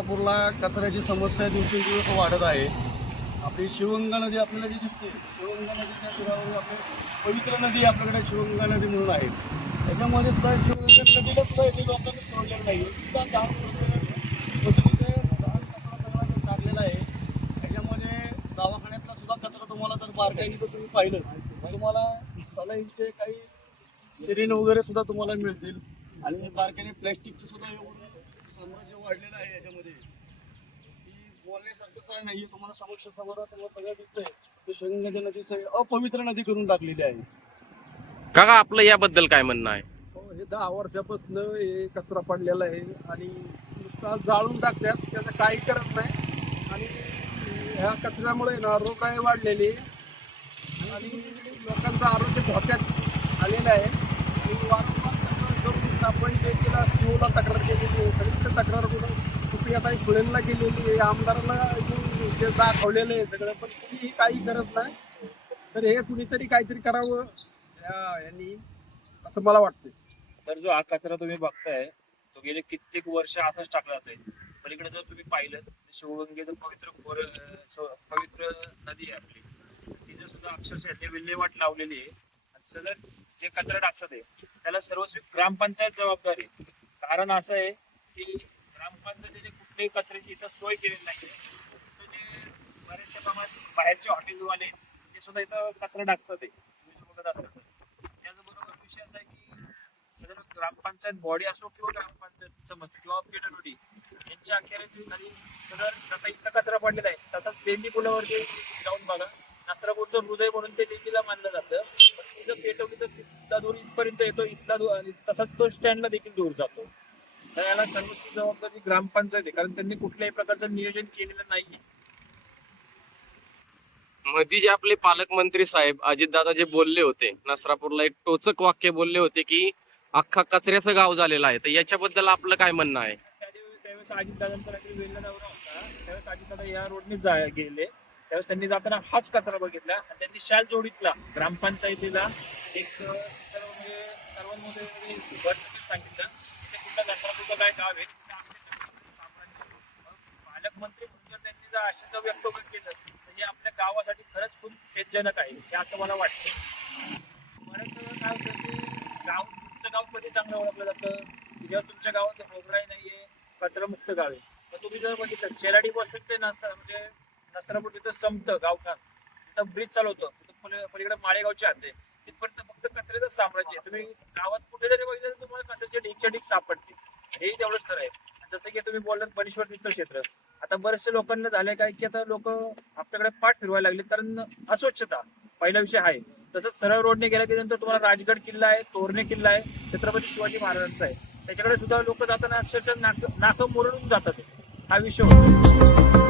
नसरापूरला कचऱ्याची समस्या दिवसेंदिवस वाढत आहे. आपली शिवगंगा नदी आपल्याला जी दिसते शिवगंगा नदीच्या तीरावर आपली पवित्र नदी आपल्याकडे शिवगंगा नदी म्हणून आहे. त्याच्यामध्ये सुद्धा शिवगंगा नदीला सुद्धा लोकांना सोडलेलं नाही. सुद्धा दहा पद्धतीने दहा कचरा सगळा जर काढलेला आहे. त्याच्यामध्ये दवाखान्यातला सुद्धा कचरा तुम्हाला जर बारकाईने जर तुम्ही पाहिलं तुम्हाला सलाईचे काही सिरिन वगैरे सुद्धा तुम्हाला मिळतील. आणि बारकाईने प्लॅस्टिकचं सुद्धा एवढं साम्राज्य वाढलेलं आहे. याच्या आहे नाही तुम्हाला समक्ष समोर तुम्हाला सगळं दिसतंय. ते शिवगंगा नदी सगळी अपवित्र नदी करून टाकलेली आहे. काका आपलं याबद्दल काय म्हणणं आहे? हो, हे दहा वर्षापासून हे कचरा पडलेला आहे आणि नुसता जाळून टाकतात त्याचं काही करत नाही. आणि ह्या कचऱ्यामुळे ना रोगराई वाढलेली आहे. आणि लोकांचं आरोग्य धोक्यात आलेलं आहे. आणि वारंवार तक्रार करून आपण जे केलं सीओला तक्रार केलेली आहे. सगळीकडे तक्रार करून कुठे आता फुलेंना गेलेली आहे आमदाराला येऊन ते दाखवलेलं आहे सगळं पण कुणीही काही करत नाही. तर हे कुणीतरी काहीतरी करावं. या- यांनी असं मला वाटतं तर जो हा कचरा तुम्ही बघताय तो गेले कित्येक वर्ष असाच टाकला जातोय. पलीकडे जर तुम्ही पाहिलं तर शिवगंगेचं पवित्र खोर अं, स- पवित्र नदी आहे आपली तिथे सुद्धा अक्षरशः यांनी विल्हेवाट लावलेली आहे आणि जे कचरा टाकतात आहे त्याला सर्वस्वी ग्रामपंचायत जबाबदार आहे. कारण असं आहे की ग्रामपंचायतीने कुठल्याही कचऱ्याची इथं सोय केलेली नाही इथं जे बऱ्याचशा प्रमाणात बाहेरचे हॉटेलवाले ते सुद्धा इथं कचरा टाकतात आहे. बघत असतात. त्याचबरोबर विषय असा आहे की सदर ग्रामपंचायत बॉडी असो किंवा ग्रामपंचायत समजते किंवा पीडब्ल्यूडी यांच्या अखेरीस खाली सदर जसा इथं कचरा पडलेला आहे तसाच बेंडी पुलावरती जाऊन बघा. नसरापूरचं हृदय म्हणून ते दिल्लीला मानलं जातं. पण तिथं पेटवली तर तिथला दूर इथपर्यंत येतो इथला दूर तसाच तो स्टँडला देखील दूर जातो. तर याला सर्वस्वी जबाबदारी ग्रामपंचायत आहे कारण त्यांनी कुठल्याही प्रकारचं नियोजन केलेलं नाहीये. मध्ये जे आपले पालकमंत्री साहेब अजितदादा जे बोलले होते नसरापूरला एक टोचक वाक्य बोलले होते की अख्खा कचऱ्याचं गाव झालेलं आहे. तर याच्याबद्दल आपलं काय म्हणणं आहे? त्यावेळी- त्यावेळेस अजितदादांचा काहीतरी वेगळा दौरा होता. त्यावेळेस अजितदादा या रोडने गेले. त्यावेळेस त्यांनी जाताना हाच कचरा बघितला आणि त्यांनी शाल जोडीतला ग्रामपंचायतीला एक सर्व म्हणजे सर्वांमध्ये वर्षातील सांगितलं की ते कुठला कचरा कुठं काय गाव आहे पालकमंत्री म्हणून जर त्यांनी जर आशेचं व्यक्त केलं तर हे आपल्या गावासाठी खरंच खूप खेदजनक आहे हे असं मला वाटतं. बरंच काय होतं की गाव तुमचं गाव कधी चांगलं ओळखलं जातं? जेव्हा तुमच्या गावात रोगराई नाहीये कचरामुक्त गाव आहे. तर तुम्ही जर बघितलं चेराडी पासून ते नस म्हणजे नसरापूर तिथं संपतं गावठाण. तिथं ब्रिज चालवतं. तिथं पलीकडे माळेगावचे हाते. तिथपर्यंत फक्त कचऱ्याचं साम्राज्य तुम्ही गावात कुठे जरी बघितलं तर तुम्हाला कचऱ्याचे ढीकच्या ढीक सापडतील. हेही तेवढंच खरं आहे. जसं की तुम्ही बोललात बनेश्वर तीर्थ क्षेत्र. आता बरेचसे लोकांना झालंय काय की आता लोक आपल्याकडे पाठ फिरवायला लागले कारण अस्वच्छता पहिला विषय आहे. तसंच सरळ रोडने गेला की नंतर तुम्हाला राजगड किल्ला आहे तोरणे किल्ला आहे छत्रपती शिवाजी महाराजांचा आहे. त्याच्याकडे सुद्धा लोक जाताना अक्षरशः नाक नाकं मुरडून जातात. हा विषय होतो.